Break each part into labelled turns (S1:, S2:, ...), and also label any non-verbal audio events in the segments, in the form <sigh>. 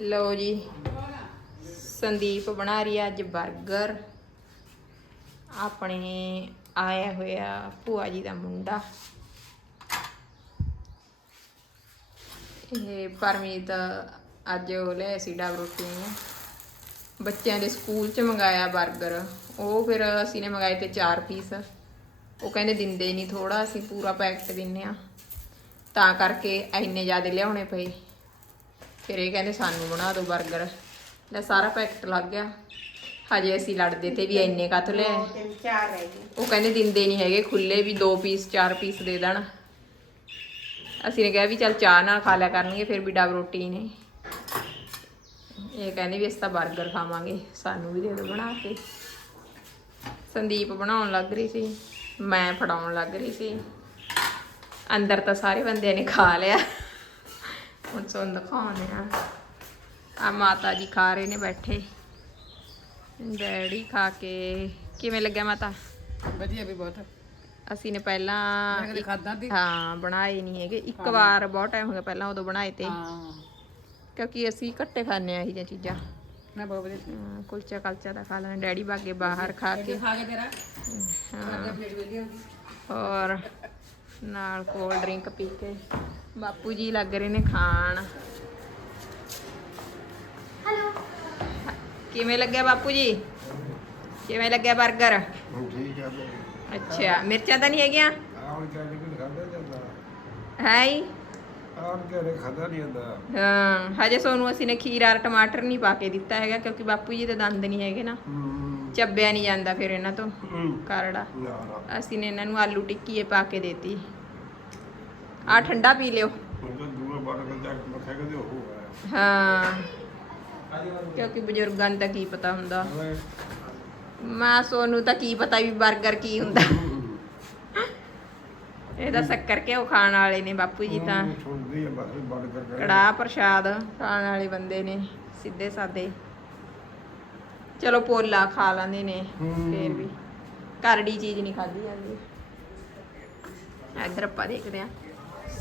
S1: ਲਓ ਜੀ, ਸੰਦੀਪ ਬਣਾ ਰਹੀ ਆ ਅੱਜ 버ਗਰ ਆਪਣੇ ਆਇਆ ਹੋਇਆ ਭੂਆ ਜੀ ਦਾ ਮੁੰਡਾ। ਇਹ ਪਰਮੀਤ ਅੱਜ ਉਹ ਲਿਆ ਸੀ ਡਬ ਰੋਟੀ ਨੂੰ ਬੱਚਿਆਂ ਦੇ ਸਕੂਲ ਚ ਮੰਗਾਇਆ 버ਗਰ ਉਹ ਫਿਰ ਅਸੀਂ ਨੇ ਮੰਗਾਏ ਤੇ 4 ਪੀਸ। ਉਹ ਕਹਿੰਦੇ ਦਿੰਦੇ ਨਹੀਂ ਥੋੜਾ ਅਸੀਂ ਪੂਰਾ ਪੈਕਟ ਦਿੰਨੇ ਆ। ਤਾਂ ਕਰਕੇ ਇੰਨੇ ਜ਼ਿਆਦਾ ਲਿਆਉਣੇ ਪਏ। ਫਿਰ ਇਹ ਕਹਿੰਦੇ ਸਾਨੂੰ ਬਣਾ ਦਿਓ 버ਗਰ ਲੈ ਸਾਰਾ ਪੈਕਟ ਲੱਗ ਗਿਆ। ਹਜੇ ਅਸੀਂ ਲੜਦੇ ਤੇ ਵੀ ਇੰਨੇ ਕੱਥ ਲੈ
S2: ਤਿੰਨ ਚਾਰ ਰਹਿ ਗਏ।
S1: ਉਹ ਕਹਿੰਦੇ ਦਿੰਦੇ ਨਹੀਂ ਹੈਗੇ ਖੁੱਲੇ ਵੀ 2 ਪੀਸ 4 ਪੀਸ ਦੇ ਦੇਣ। ਅਸੀਂ ਨੇ ਕਿਹਾ ਵੀ ਚੱਲ ਚਾਹ ਨਾਲ ਖਾ ਲਿਆ ਕਰਨਗੇ ਫਿਰ ਵੀ ਡਬ ਰੋਟੀ ਨੇ। ਇਹ ਕਹਿੰਦੇ ਵੀ ਅਸੀਂ ਤਾਂ 버ਗਰ ਖਾਵਾਂਗੇ ਸਾਨੂੰ ਵੀ ਦੇ ਦਿਓ ਬਣਾ ਕੇ। ਸੰਦੀਪ ਬਣਾਉਣ ਲੱਗ ਰਹੀ ਸੀ ਮੈਂ ਫੜਾਉਣ ਲੱਗ ਰਹੀ ਸੀ। ਅੰਦਰ ਤਾਂ ਸਾਰੇ ਬੰਦਿਆਂ ਨੇ ਖਾ ਲਿਆ। ਹੁਣ ਤੁਹਾਨੂੰ ਦਿਖਾਉਂਦੇ ਆ ਆ ਮਾਤਾ ਜੀ ਖਾ ਰਹੇ ਨੇ ਬੈਠੇ। ਡੈਡੀ ਖਾ ਕੇ। ਕਿਵੇਂ ਲੱਗਿਆ ਮਾਤਾ?
S3: ਵਧੀਆ ਵੀ ਬਹੁਤ।
S1: ਅਸੀਂ ਨੇ ਪਹਿਲਾਂ
S3: ਮੈਂ
S1: ਹਾਂ ਬਣਾਏ ਨਹੀਂ ਹੈਗੇ। ਇੱਕ ਵਾਰ ਬਹੁਤ ਟਾਈਮ ਹੋ ਗਿਆ ਪਹਿਲਾਂ ਉਦੋਂ ਬਣਾਏ ਤੇ।
S3: ਹਾਂ।
S1: ਕਿਉਂਕਿ ਅਸੀਂ ਇਕੱਠੇ ਖਾਂਦੇ ਆ ਇਹ ਜਿਹੀਆਂ ਚੀਜ਼ਾਂ।
S3: ਮੈਂ ਬਹੁਤ ਵਧੀਆ
S1: ਕੁਲਚਾ ਕਲਚਾ ਦਾ ਖਾ ਲੈਣਾ ਡੈਡੀ ਬਾਗੇ ਬਾਹਰ ਖਾ ਕੇ।
S3: ਖਾ ਕੇ ਤੇਰਾ?
S1: ਹਾਂ, ਔਰ ਨਾਲ ਕੋਲਡ ਡਰਿੰਕ ਪੀ ਕੇ। ਬਾਪੂ ਜੀ ਲੱਗ ਰਹੇ ਨੇ ਖਾਣ।
S2: ਹੈਲੋ
S1: ਕਿਵੇਂ ਲੱਗਿਆ ਬਾਪੂ ਜੀ? ਕਿਵੇਂ ਲੱਗਿਆ 버ਗਰ
S4: ਠੀਕ ਆ
S1: ਅੱਛਾ ਮਿਰਚਾਂ ਤਾਂ ਨਹੀਂ ਹੈਗੀਆਂ?
S4: ਆਉਣ ਕੇ ਨਹੀਂ ਖਾਦਾ ਜਾਂਦਾ।
S1: ਹੈ ਹੀ?
S4: ਆਉਣ ਕੇ ਨਹੀਂ ਖਾਦਾ ਨਹੀਂ ਹੁੰਦਾ
S1: ਹਾਂ ਹਜੇ ਸੋਨੂੰ ਅਸੀਂ ਨੇ ਖੀਰਾ ਟਮਾਟਰ ਨਹੀਂ ਪਾ ਕੇ ਦਿੱਤਾ ਹੈਗਾ ਕਿਉਂਕਿ ਬਾਪੂ ਜੀ ਦੇ ਦੰਦ ਨਹੀਂ ਹੈਗੇ ਨਾ। ਚੱਬਿਆ ਨਹੀਂ ਜਾਂਦਾ ਫਿਰ ਇਹਨਾਂ ਤੋਂ। ਕਰੜਾ। ਅਸੀਂ ਨੇ ਇਹਨਾਂ ਨੂੰ ਆਲੂ ਟਿੱਕੀ ਇਹ ਪਾ ਕੇ ਦੇਤੀ। ਆ ਠੰਡਾ ਪੀ ਲਿਓ। ਹਾਂ। ਕਿਉਂਕਿ ਬਜ਼ੁਰਗਾਂ ਨੂੰ ਤਾਂ ਕੀ ਪਤਾ ਹੁੰਦਾ। ਮਾਂ ਸੋਨੂੰ ਤਾਂ ਕੀ ਪਤਾ ਵੀ 버ਗਰ ਕੀ ਹੁੰਦਾ। ਇਹ ਤਾਂ ਸ਼ੱਕਰ ਘਿਓ ਖਾਣ ਵਾਲੇ ਨੇ ਬਾਪੂ ਜੀ ਤਾਂ।
S4: ਸੁਣਦੀ
S1: ਕੜਾਹ ਪ੍ਰਸ਼ਾਦ ਖਾਣ ਵਾਲੇ ਬੰਦੇ ਨੇ, ਸਿੱਧੇ ਸਾਦੇ। ਚਲੋ ਪੋਲਾ ਖਾ ਲੈਂਦੇ ਨੇ
S4: ਹੂੰ।
S1: ਫੇਰ ਵੀ। ਕਰੜੀ ਚੀਜ਼ ਨਹੀਂ ਖਾਧੀ ਜਾਂਦੀ। ਇੱਧਰ ਆਪਾਂ ਦੇਖਦੇ ਆ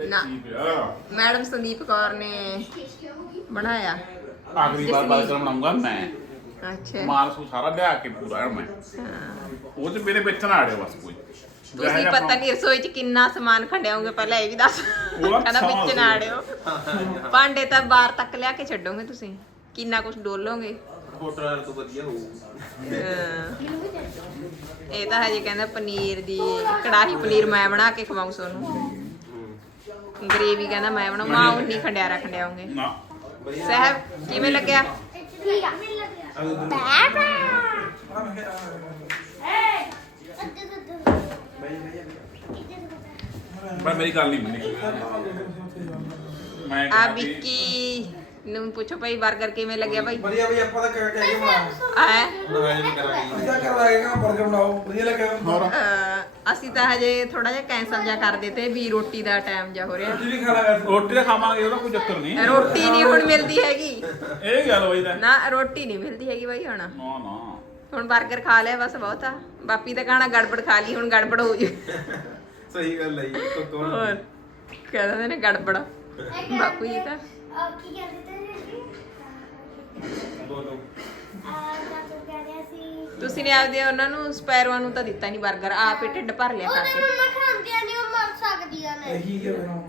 S1: ਨਾ। ਮੈਡਮ ਸੰਦੀਪ ਕੌਰ ਨੇ ਬਣਾਇਆ।
S5: ਆਖਰੀ ਵਾਰ 버ਗਰ ਬਣਾਉਂਗਾ ਮੈਂ।
S1: ਅੱਛਾ।
S5: ਮਾਨਸੂ ਸਾਰਾ ਲਿਆ ਕੇ ਪੂਰਾ ਮੈਂ।
S1: ਹਾਂ।
S5: ਉਹ ਚ ਮੇਰੇ ਵਿੱਚ ਨਾ ਆੜਿਓ ਬਸ ਕੋਈ।
S1: ਤੁਸੀਂ ਪਤਾ ਨਹੀਂ ਰਸੋਈ 'ਚ ਕਿੰਨਾ ਸਮਾਨ ਖੰਡਿਆਉਂਗੇ ਪਹਿਲਾਂ ਇਹ ਵੀ ਦੱਸ।
S5: ਉਹਦਾ
S1: ਕਹਿੰਦਾ ਵਿੱਚ ਨਾ ਆੜਿਓ ਭਾਂਡੇ ਤਾਂ ਬਾਹਰ ਤੱਕ ਲਿਆ ਕੇ ਛੱਡੋਗੇ ਤੁਸੀਂ। ਕਿੰਨਾ ਕੁਝ ਡੋਲੋਗੇ।
S6: ਹੋਟਲਾਂ ਤੋਂ ਵਧੀਆ ਹੋਊ।
S1: ਹਾਂ। ਇਹ ਤਾਂ ਹਜੇ ਕਹਿੰਦਾ ਪਨੀਰ ਦੀ ਕੜਾਹੀ ਪਨੀਰ ਮੈਂ ਬਣਾ ਕੇ ਖਵਾਉਂ ਸੋਨੂੰ। ਗਰੇਵੀ ਕਹਿੰਦਾ ਮੈਂ ਬਣਾਉਂ ਮਾਂ ਉਹ ਨਹੀਂ ਖੰਡਿਆਰਾ ਖੰਡਿਆਉਂਗੇ।
S5: ਨਾ।
S1: ਸਾਹਿਬ ਕਿਵੇਂ ਲੱਗਿਆ?
S2: ਠੀਕ ਆ। ਬਾਬਾ ਏ ਅੱਤੇ ਤੋਂ
S5: ਪਰ ਮੇਰੀ ਗੱਲ ਨਹੀਂ ਮੰਨੀ। ਮੈਂ
S1: ਆ
S5: ਕਿਹਾ ਵੀ
S1: ਵਿੱਕੀ ਨੂੰ ਪੁੱਛੋ ਭਾਈ 버ਗਰ ਕਿਵੇਂ ਲੱਗਿਆ ਭਾਈ?
S6: ਵਧੀਆ ਬਈ ਆਪਾਂ ਤਾਂ ਕਹਿ ਕਹਿ ਕੇ ਬਣਾ
S1: ਆ
S6: ਨਵਾਜ ਨਹੀਂ ਕਰਾਂਗੇ
S7: ਕਿਆ ਕਰ ਲਾਗੇ ਕਾ ਬਰਗਰ ਬਣਾਓ। ਵਧੀਆ ਲੱਗਿਆ।
S5: ਹੋਰ
S1: ਅਸੀਂ ਤਾਂ ਹਜੇ ਥੋੜਾ ਜਿਹਾ ਕੈਂਸਲ ਜਿਹਾ ਕਰਦੇ ਤੇ ਵੀ ਰੋਟੀ ਦਾ ਟਾਈਮ ਜਾ ਹੋ ਰਿਹਾ।
S7: ਰੋਟੀ ਵੀ ਖਾ ਲਾਗਾ
S5: ਰੋਟੀ ਤਾਂ ਖਾਵਾਂਗੇ ਉਹਦਾ ਕੋਈ ਚੱਕਰ ਨਹੀਂ।
S1: ਰੋਟੀ ਨਹੀਂ ਹੁਣ ਮਿਲਦੀ ਹੈਗੀ।
S5: ਇਹ ਗੱਲ ਹੋਈ ਤਾਂ।
S1: ਨਾ ਰੋਟੀ ਨਹੀਂ ਮਿਲਦੀ ਹੈਗੀ ਬਾਈ ਹੁਣ।
S5: ਨਾ ਨਾ।
S1: ਹੁਣ 버ਗਰ ਖਾ ਲਿਆ ਬਸ ਬਹੁਤ। ਆ ਬਾਪੀ ਤਾਂ ਕਹਣਾ ਗੜਬੜ ਖਾ ਲਈ ਹੁਣ ਗੜਬੜ ਹੋ ਜੂ
S6: ਸਹੀ ਗੱਲ ਹੈ ਜੀ
S1: ਹੋਰ ਕਹਿੰਦੇ ਨੇ ਗੜਬੜ। ਬਾਪੂ ਜੀ ਤਾਂ
S2: ਕੀ ਕਹਿੰਦੇ ਤੇ ਰਿਹਾ ਸੀ
S1: ਤੁਸੀਂ ਨੇ ਆਪਦੇ ਉਹਨਾਂ ਨੂੰ ਸਪੈਰੋਆਂ ਨੂੰ ਤਾਂ ਦਿੱਤਾ ਨਹੀਂ 버ਗਰ ਆਪ ਹੀ ਢਿੱਡ ਭਰ ਲਿਆ ਖਾ
S2: ਉਹਦੇ
S1: ਕੇ।
S2: ਮੰਮਾ ਖਾਂਦੀਆਂ ਨਹੀਂ ਉਹ ਮਰ ਸਕਦੀਆਂ ਨੇ।
S7: ਇਹੀ ਕਿ ਬਣਾਓ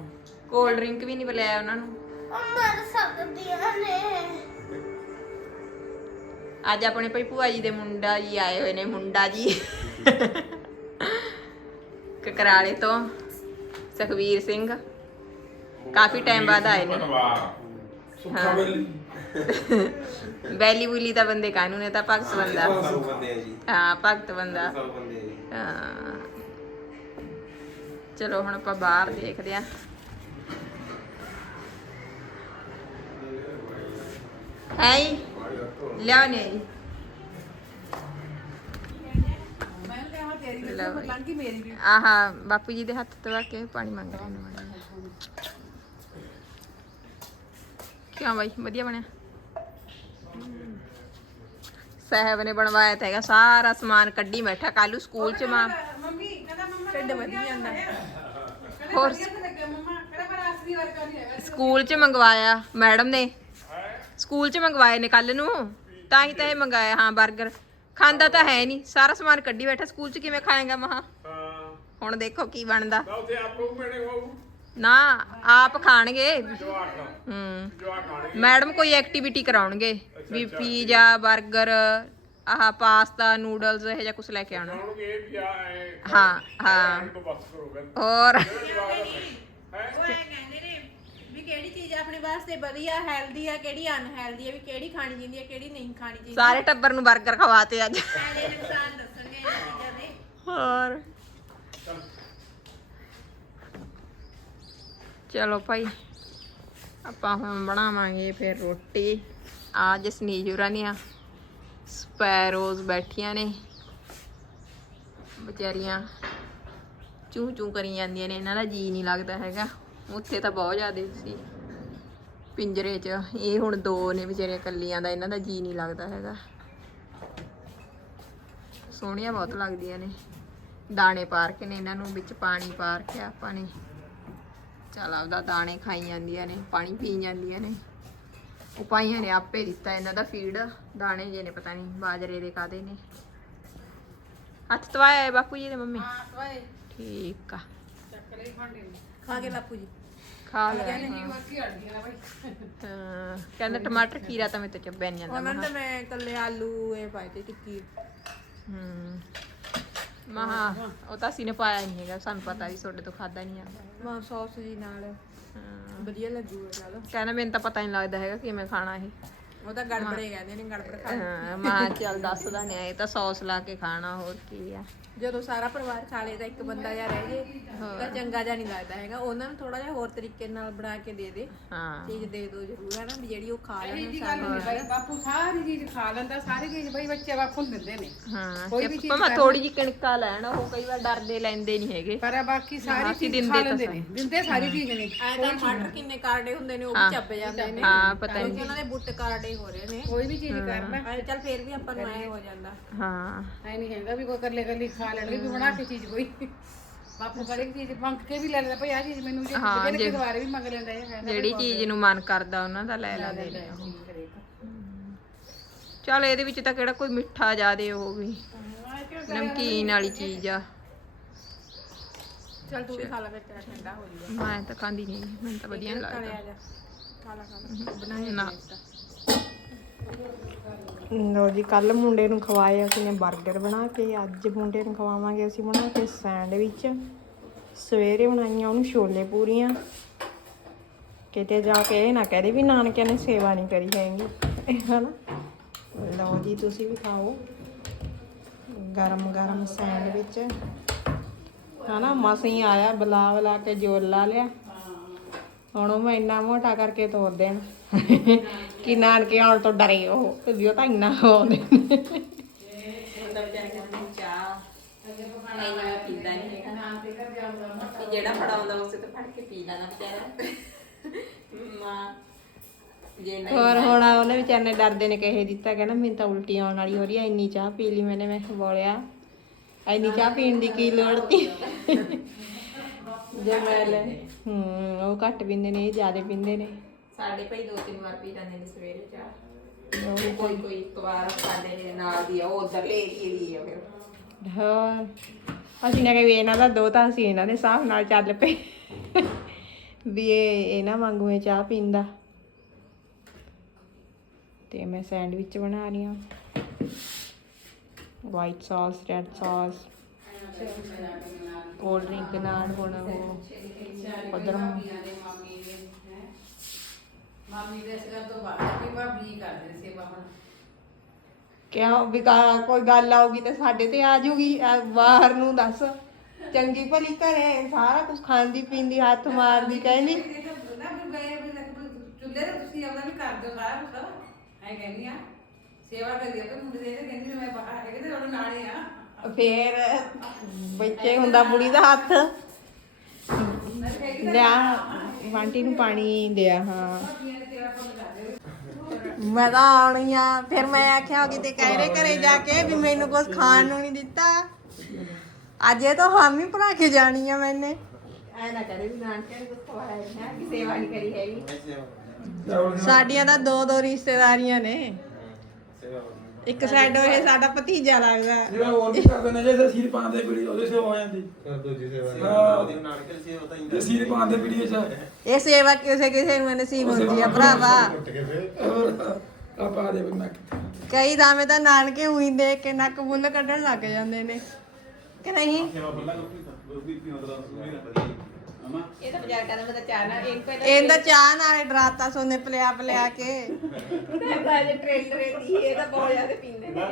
S1: ਕੋਲਡ ਡਰਿੰਕ ਵੀ ਨਹੀਂ ਪਿਲਾਇਆ ਉਹਨਾਂ ਨੂੰ।
S2: ਉਹ ਮਰ ਸਕਦੀਆਂ ਨੇ।
S1: ਅੱਜ ਆਪਣੇ ਭਾਈ ਭੂਆ ਜੀ ਦੇ ਮੁੰਡਾ ਜੀ ਆਏ ਹੋਏ ਨੇ ਮੁੰਡਾ ਜੀ। ਕਕਰਾਲੇ ਤੋਂ ਸੁਖਵੀਰ ਸਿੰਘ। ਕਾਫੀ ਟਾਈਮ ਬਾਅਦ ਆਏ ਨੇ।
S7: ਸੁੱਖਾ
S1: ਹਾਂ। <laughs>
S7: ਬੈਲੀ
S1: ਬੁਲੀ ਤਾਂ ਬੰਦੇ ਕਾਨੂੰ ਨੇ ਤਾਂ ਭਗਤ ਬੰਦਾ।
S6: ਸਭ ਬੰਦੇ ਆ ਜੀ।
S1: ਹਾਂ ਭਗਤ ਬੰਦਾ।
S6: ਸਭ ਬੰਦੇ ਆ ਜੀ।
S1: ਹਾਂ। ਚਲੋ ਹੁਣ ਆਪਾਂ ਬਾਹਰ ਦੇਖਦੇ ਆ ਹੈ ਲਿਆ ਨਹੀਂ
S3: ਮੈਂ ਕਿਹਾ ਤੇਰੀ ਵੀ
S1: ਲਓ
S3: ਲੰਘ ਗਈ ਮੇਰੀ ਵੀ
S1: ਆਹਾ ਬਾਪੂ ਜੀ ਦੇ ਹੱਥ ਤੋਂ ਕੇ ਪਾਣੀ ਮੰਗ ਰਹੇ ਨੇ। ਕਿਉਂ ਬਾਈ? ਵਧੀਆ ਬਣਿਆ। ਸਾਹਿਬ ਨੇ ਬਣਵਾਇਆ ਤਾਂ ਹੈਗਾ ਸਾਰਾ ਸਮਾਨ ਕੱਢੀ ਬੈਠਾ ਕੱਲੂ ਸਕੂਲ ਚ ਮਾਂ।
S3: ਮੰਮੀ ਕਹਿੰਦਾ ਮੰਮਾ
S1: ਢਿੱਡ ਵਧੀ ਜਾਂਦਾ।
S3: ਕਹਿੰਦਾ
S1: ਹੋਰ
S3: ਵਧੀਆ ਤਾਂ ਲੱਗਿਆ ਮੰਮਾ ਕਹਿੰਦਾ ਪਰ ਅਸਲੀ ਵਰਗਾ ਨਹੀਂ ਹੈਗਾ।
S1: ਸਕੂਲ ਚ ਮੰਗਵਾਇਆ ਮੈਡਮ ਨੇ। ਸਕੂਲ ਚ ਮੰਗਵਾਏ ਨੇ ਕੱਲ ਨੂੰ ਤਾਂ ਹੀ ਤਾਂ ਇਹ ਮੰਗਾਇਆ ਹਾਂ 버ਗਰ ਖਾਂਦਾ ਤਾਂ ਹੈ ਨਹੀਂ ਸਾਰਾ ਸਮਾਨ ਕੱਢੀ ਬੈਠਾ ਸਕੂਲ ਚ ਕਿਵੇਂ ਖਾਏਗਾ ਮਹਾ?
S5: ਹਾਂ।
S1: ਹੁਣ ਦੇਖੋ ਕੀ ਬਣਦਾ। ਨਾ ਆਪ ਖਾਣਗੇ। ਹੂੰ। ਮੈਡਮ ਕੋਈ ਐਕਟੀਵਿਟੀ ਕਰਾਉਣਗੇ ਵੀ ਪੀਜ਼ਾ 버ਗਰ ਆਹ ਪਾਸਤਾ ਨੂਡਲਸ ਇਹ ਜਿਹਾ ਕੁਝ ਲੈ ਕੇ ਆਉਣਾ। ਹਾਂ ਹਾਂ। ਹੋਰ?
S8: ਵੀ ਕਿਹੜੀ ਚੀਜ਼ ਆਪਣੇ ਵਾਸਤੇ ਵਧੀਆ ਹੈਲਦੀ ਆ ਕਿਹੜੀ ਅਨਹੈਲਦੀ ਆ ਵੀ ਕਿਹੜੀ ਖਾਣੀ ਚਾਹੀਦੀ ਆ ਕਿਹੜੀ ਨਹੀਂ ਖਾਣੀ ਚਾਹੀਦੀ।
S1: ਸਾਰੇ ਟੱਬਰ ਨੂੰ 버ਗਰ ਖਵਾਤੇ ਅੱਜ।
S8: ਫਾਇਦੇ ਨੁਕਸਾਨ ਦੱਸਣਗੇ ਇਹਨਾਂ ਚੀਜ਼ਾਂ ਦੇ।
S1: ਹੋਰ? ਚਲੋ ਭਾਈ, ਆਪਾਂ ਹੁਣ ਬਣਾਵਾਂਗੇ ਫਿਰ ਰੋਟੀ। ਆ ਜਸਨੀਜੂਰਾ ਦੀਆਂ ਸਪੈਰੋਜ਼ ਬੈਠੀਆਂ ਨੇ। ਵਿਚਾਰੀਆਂ ਚੂ ਚੂ ਕਰੀ ਜਾਂਦੀਆਂ ਨੇ, ਇਹਨਾਂ ਦਾ ਜੀ ਨਹੀਂ ਲੱਗਦਾ ਹੈਗਾ। ਉੱਥੇ ਤਾਂ ਬਹੁਤ ਜ਼ਿਆਦਾ ਸੀ। ਪਿੰਜਰੇ 'ਚ, ਇਹ ਹੁਣ ਦੋ ਨੇ ਵਿਚਾਰੀਆਂ ਕੱਲੀਆਂ ਦਾ, ਇਹਨਾਂ ਦਾ ਜੀ ਨਹੀਂ ਲੱਗਦਾ ਹੈਗਾ। ਸੋਹਣੀਆਂ ਬਹੁਤ ਲੱਗਦੀਆਂ ਨੇ। ਦਾਣੇ ਪਾਰ ਕੇ ਨੇ ਇਹਨਾਂ ਨੂੰ, ਵਿੱਚ ਪਾਣੀ ਪਾਰ ਕੇ ਆਪਾਂ ਨੇ। ਚਲ ਆਪਦਾ ਦਾਣੇ ਖਾਈ ਜਾਂਦੀਆਂ ਨੇ ਪਾਣੀ ਪੀ ਜਾਂਦੀਆਂ ਨੇ। ਉਹ ਪਾਈਆਂ ਨੇ ਆਪੇ ਦਿੱਤਾ ਇਹਨਾਂ ਦਾ ਫੀਡ ਦਾਣੇ ਜੇ ਨੇ ਪਤਾ ਨਹੀਂ ਬਾਜਰੇ ਦੇ ਕਾਦੇ ਨੇ। ਹੱਥ ਧਵਾਇਆ ਹੈ ਬਾਪੂ ਜੀ ਦੇ ਮੰਮੀ?
S3: ਵਾਏ
S1: ਠੀਕ ਆ।
S3: ਚੱਕ ਲਈ ਭਾਂਡੇ
S8: ਖਾ ਕੇ ਬਾਪੂ ਜੀ।
S1: ਖਾ
S3: ਕੀ
S1: ਹਾਂ। ਹਾਂ, ਕਹਿੰਦਾ ਟਮਾਟਰ ਖੀਰਾ ਤਾਂ ਮੇਰੇ ਤੋਂ ਚੱਬਿਆ ਨਹੀਂ ਜਾਂਦਾ।
S8: ਉਹਨਾਂ ਤਾਂ ਮੈਂ ਕੱਲੇ ਆਲੂ ਇਹ ਪਾਏ ਤੇ ਟਿੱਕੀ।
S1: ਹੂੰ। ਮਹਾ ਉਹ ਤਾਂ ਅਸੀਂ ਨੇ ਪਾਇਆ ਨਹੀਂ ਹੈਗਾ ਸਾਨੂੰ ਪਤਾ ਵੀ ਤੁਹਾਡੇ ਤੋਂ ਖਾਦਾ ਨਹੀਂ ਜਾਂਦਾ।
S8: ਮਾਂ ਸੌਸ ਜੀ ਨਾਲ। ਵਧੀਆ ਲੱਗੂਗਾ ਚਲੋ।
S1: ਕਹਿੰਦਾ ਮੈਨੂੰ ਤਾਂ ਪਤਾ ਨਹੀਂ ਲੱਗਦਾ ਹੈਗਾ ਕਿਵੇਂ ਖਾਣਾ ਇਹ।
S8: ਉਹ ਤਾਂ ਗੜਬੜੇ ਕਹਿੰਦੇ ਨੇ ਗੜਬੜ ਖਾ
S1: ਹਾਂ, ਮਾਂ ਚੱਲ ਦੱਸਦਾ ਨੇ ਇਹ ਤਾਂ ਸੌਸ ਲਾ ਕੇ ਖਾਣਾ ਹੋਰ ਕੀ ਆ।
S8: ਜਦੋਂ ਸਾਰਾ ਪਰਿਵਾਰ ਖਾ ਲੇ ਤਾਂ ਇੱਕ ਬੰਦਾ ਜਾਂ ਰਹਿ ਜੇ ਤਾਂ ਚੰਗਾ ਜਿਹਾ ਨਹੀਂ ਲੱਗਦਾ ਹੈਗਾ। ਉਹਨਾਂ ਨੂੰ ਥੋੜਾ ਜਿਹਾ ਹੋਰ ਤਰੀਕੇ ਨਾਲ ਬਣਾ ਕੇ ਦੇ ਦੇ।
S1: ਹਾਂ।
S8: ਚੀਜ਼ ਦੇ ਦਿਓ ਜ਼ਰੂਰ ਹੈ ਨਾ ਵੀ ਜਿਹੜੀ ਉਹ ਖਾ ਲੈਣ
S3: ਜੀ ਗੱਲ ਨਹੀਂ ਬਾਈ ਬਾਪੂ ਸਾਰੀ ਚੀਜ਼ ਖਾ ਲੈਂਦਾ ਸਾਰੀ ਚੀਜ਼ ਬਾਈ ਬੱਚੇ ਬਾਪੂ ਨੂੰ ਦਿੰਦੇ ਨੇ।
S1: ਹਾਂ
S3: ਕੋਈ ਵੀ ਚੀਜ਼
S1: ਭਾਵੇਂ ਥੋੜੀ ਜਿਹੀ ਕਣਕਾ ਲੈਣ ਉਹ ਕਈ ਵਾਰ ਡਰਦੇ ਲੈਂਦੇ ਨਹੀਂ ਹੈਗੇ।
S3: ਪਰ ਆ ਬਾਕੀ ਸਾਰੀ ਚੀਜ਼
S1: ਦਿੰਦੇ
S3: ਖਾ
S1: ਤਾਂ
S3: ਲੈਂਦੇ ਨੇ ਦਿੰਦੇ ਸਾਰੀ ਚੀਜ਼ ਨੇ।
S8: ਐ ਤਾਂ ਟਮਾਟਰ ਕਿੰਨੇ ਕਾਰਡੇ ਹੁੰਦੇ ਨੇ ਉਹ। ਵੀ ਚੱਬ ਜਾਂਦੇ ਨੇ।
S1: ਹਾਂ ਪਤਾ ਨਹੀਂ।
S8: ਉਹਨਾਂ ਦੇ ਬੁੱਟ ਕਾਰਡੇ ਹੋ ਰਹੇ ਨੇ।
S3: ਕੋਈ ਵੀ ਚੀਜ਼ ਕਰਨਾ
S8: ਐ ਚੱਲ ਫੇਰ ਵੀ ਆਪਾਂ ਨੂੰ ਐ ਹੋ ਜਾਂਦਾ।
S1: ਹਾਂ।
S3: ਐ ਨਹੀਂ ਹੈਗਾ ਵੀ ਕੋਈ ਕੱਲੇ ਕੱਲੀ ਖਾ ਲੈਣਗੇ ਵੀ ਬਣਾ ਕੇ ਚੀਜ਼ ਕੋਈ। ਬਾਪੂ ਇੱਕ ਚੀਜ਼ ਮੰਗ ਕੇ ਵੀ ਲੈ ਲੈਂਦਾ ਭਈ ਆ ਚੀਜ਼ ਮੈਨੂੰ ਜੇ
S1: ਹਾਂ,
S3: ਜਿਹੜੇ
S1: ਜੇ-
S3: ਕਿ ਦੁਬਾਰੇ ਵੀ ਮੰਗ ਲੈਂਦਾ ਇਹ
S1: ਜਿਹੜੀ ਚੀਜ਼ ਨੂੰ ਮਨ ਕਰਦਾ ਉਹਨਾਂ ਦਾ ਲੈ ਲੈਂਦੇ ਨੇ ਉਹ। ਚਲ ਇਹਦੇ ਵਿੱਚ ਤਾਂ ਕਿਹੜਾ ਕੋਈ ਮਿੱਠਾ ਜ਼ਿਆਦੇ ਉਹ ਵੀ ਨਮਕੀਨ ਵਾਲੀ ਚੀਜ਼ ਆ।
S8: ਚੱਲ ਤੂੰ ਵੀ ਖਾ ਲੈ ਫਿਰ ਤੇਰਾ ਠੰਡਾ ਹੋ ਜਾਊਗਾ
S1: ਮੈਂ ਤਾਂ ਖਾਂਦੀ ਨਹੀਂ ਮੈਨੂੰ ਤਾਂ ਵਧੀਆ ਲੱਗਦਾ।
S8: ਖਾ ਲੈ ਖਾ ਲੈ। ਬਣਾਇਆ
S1: ਨਾ।
S8: ਤਾਂ
S1: ਲੋ ਜੀ ਕੱਲ ਮੁੰਡੇ ਨੂੰ ਖਵਾਏ ਅਸੀਂ ਨੇ 버ਗਰ ਬਣਾ ਕੇ, ਅੱਜ ਮੁੰਡੇ ਨੂੰ ਖਵਾਵਾਂਗੇ ਅਸੀਂ ਬਣਾ ਕੇ ਸੈਂਡਵਿਚ। ਸਵੇਰੇ ਬਣਾਈਆਂ ਉਹਨੂੰ ਛੋਲੇ ਪੂਰੀਆਂ। ਕਿਤੇ ਜਾ ਕੇ ਇਹ ਨਾ ਕਹਦੇ ਵੀ ਨਾਨਕਿਆਂ ਨੇ ਸੇਵਾ ਨਹੀਂ ਕਰੀ ਹੈਗੀ। ਹਨਾ? ਲਓ ਜੀ, ਤੁਸੀਂ ਵੀ ਖਾਓ। ਗਰਮ ਗਰਮ ਸੈਂਡਵਿਚ। ਹਨਾ, ਮਸੀਂ ਆਇਆ ਬੁਲਾ ਬੁਲਾ ਕੇ ਜੋਰ ਲਾ ਲਿਆ। ਹੁਣ ਉਹ ਮੈਂ ਇੰਨਾ ਮੋਟਾ ਕਰਕੇ ਤੋੜ ਦੇਣ ਕਿ ਨਾਨਕੇ ਆਉਣ ਤੋਂ ਡਰੇ ਉਹ ਵੀ ਉਹ ਤਾਂ ਇੰਨਾ ਆਉਂਦੇ ਨੇ ਜਿਹੜਾ ਫੜਾਉਂਦਾ ਉਸੇ ਤੋਂ ਫੜ ਕੇ ਪੀ ਲੈਣਾ ਵਿਚਾਰਾ। ਮਾਂ ਹੋਰ ਹੁਣ ਉਹਨੇ ਵਿਚਾਰੇ ਨੇ ਡਰਦੇ ਨੇ ਕਹੇ ਦਿੱਤਾ ਕਹਿੰਦਾ ਮੈਨੂੰ ਤਾਂ ਉਲਟੀ ਆਉਣ ਵਾਲੀ ਹੋ ਰਹੀ ਐ ਇੰਨੀ ਚਾਹ ਪੀ ਲਈ ਮੈਨੇ ਮੈਂ ਬੋਲਿਆ ਇੰਨੀ ਚਾਹ ਪੀਣ ਦੀ ਕੀ ਲੋੜ ਸੀ ਜੇ ਮੈਂ ਲੈ ਹੂੰ ਉਹ ਘੱਟ ਪੀਂਦੇ ਨੇ ਇਹ ਜ਼ਿਆਦਾ ਪੀਂਦੇ ਨੇ। ਸਾਡੇ ਭਾਈ ਦੋ ਤਿੰਨ ਵਾਰ ਪੀ ਲੈਂਦੇ ਨੇ ਸਵੇਰੇ ਚਾਹ। ਉਹ ਕੋਈ ਕੋਈ ਇੱਕ ਵਾਰ ਸਾਡੇ ਨਾਲ ਦੀ ਆ ਉਹ ਉਧਰਲੇ ਏਰੀਏ ਦੀ ਆ ਫਿਰ। ਹੋਰ ਅਸੀਂ ਨੇ ਕਿ ਵੀ ਇਹਨਾਂ ਦਾ ਦੋ ਤਾਂ ਅਸੀਂ ਇਹਨਾਂ ਦੇ ਹਿਸਾਬ ਨਾਲ ਚੱਲ ਪਏ। ਵੀ ਇਹ ਇਹਨਾਂ ਵਾਂਗੂ ਇਹ ਚਾਹ ਪੀਂਦਾ। ਤੇ ਮੈਂ ਸੈਂਡਵਿਚ ਬਣਾ ਰਹੀ ਹਾਂ। White sauce red sauce cold drink ਨਾਲ ਹੁਣ ਉਹ ਉਧਰ
S3: ਮਾਮੀ ਦੇ ਤੋਂ ਭਾਬੀ ਕਰਦੇ ਸੇਵਾ ਹੁਣ।
S1: ਵੀ ਕੋਈ ਗੱਲ ਆਊਗੀ ਤੇ ਸਾਡੇ ਤੇ ਆ ਜੂਗੀ ਆ ਬਾਹਰ ਨੂੰ ਦੱਸ। ਚੰਗੀ ਭਲੀ ਘਰੇ ਸਾਰਾ ਕੁਝ ਖਾਂਦੀ ਪੀਂਦੀ ਹੱਥ ਮਾਰਦੀ ਕਹਿੰਦੀ
S3: ਤਾਂ ਚੁੱਲ੍ਹੇ ਤੇ ਤੁਸੀਂ ਆਪਣਾ ਵੀ ਸਾਰਾ ਕੁਝ ਐ ਆ ਸੇਵਾ ਕਰੀ ਤਾਂ ਮੁੰਡੇ ਦੇ ਤੇ ਕਹਿੰਦੀ ਮੈਂ ਬਾਹਰ ਕਹਿੰਦੇ ਤੁਹਾਨੂੰ ਨਾਲੇ ਆ।
S9: ਫੇਰ ਬੱਚੇ ਹੁੰਦਾ ਬੁੜੀ ਦਾ ਹੱਥ। ਲਿਆ ਆਂਟੀ ਨੂੰ ਪਾਣੀ ਦਿਆ ਹਾਂ। ਮੈਂ ਤਾਂ ਆਉਣੀ ਆ ਫਿਰ ਮੈਂ ਆਖਿਆ ਕਿਤੇ ਕਹਿਰੇ ਘਰੇ ਜਾ ਕੇ ਵੀ ਮੈਨੂੰ ਕੁਝ ਖਾਣ ਨੂੰ ਨਹੀਂ ਦਿੱਤਾ। ਅੱਜ ਇਹ ਤਾਂ ਹਾਮੀ ਭਰਾ ਕੇ ਜਾਣੀ ਆ ਮੈਨੇ। ਐ ਨਾ ਕਰੇ ਵੀ ਨਾਨਕੇ ਨੂੰ ਕੁਝ ਖਵਾਇਆ ਹੈ ਕਿ ਸੇਵਾ ਨਹੀਂ ਕਰੀ ਹੈਗੀ। ਸਾਡੀਆਂ ਤਾਂ ਦੋ ਦੋ ਰਿਸ਼ਤੇਦਾਰੀਆਂ ਨੇ। ਇੱਕ ਸਾਈਡ ਇਹ ਸਾਡਾ ਭਤੀਜਾ ਲੱਗਦਾ।
S7: ਜਿਹੜਾ ਹੋਰ ਵੀ ਕਰਦੇ ਨੇ ਜੇ ਸੀਰ ਪਾਉਂਦੇ ਪੀੜੀ ਉਹਦੇ ਸੇ ਹੋ ਜਾਂਦੀ।
S6: ਫਿਰ ਦੂਜੀ ਸੇਵਾ
S7: ਹਾਂ।
S6: ਉਹਦੀ ਨਾਨਕੇ ਸੇਵਾ ਤਾਂ
S7: ਤੇ ਸੀਰ ਪਾਉਂਦੇ ਪੀੜੀ ਚ
S9: ਇਹ ਸੇਵਾ ਕਿਸੇ ਕਿਸੇ ਨੂੰ ਨਸੀਬ ਹੁੰਦੀ ਆ ਭਰਾਵਾ।
S7: ਆਪਾਂ ਦੇ ਬੰਨਾ
S9: ਕਈ ਦਾਵੇਂ ਤਾਂ ਨਾਨਕੇ ਉਹੀ ਦੇਖ ਕੇ ਨੱਕ ਬੁੱਲ ਕੱਢਣ ਲੱਗ ਜਾਂਦੇ ਨੇ। ਕਿ ਨਹੀਂ?
S5: ਸੇਵਾ ਬੱਲਾ
S9: ਇਹ ਤਾਂ ਚਾਹ ਨਾ ਇਹਦਾ ਚਾਹ ਨਾਲੇ ਡਰਾਤਾ ਸੋਨੇ ਪਲਿਆ ਪਲਿਆ ਕੇ। ਇਹਦਾ ਜੇ ਟ੍ਰੇਲਰ ਦੀ ਇਹ ਤਾਂ ਬਹੁਤ ਜ਼ਿਆਦਾ ਪੀਂਦੇ ਨੇ।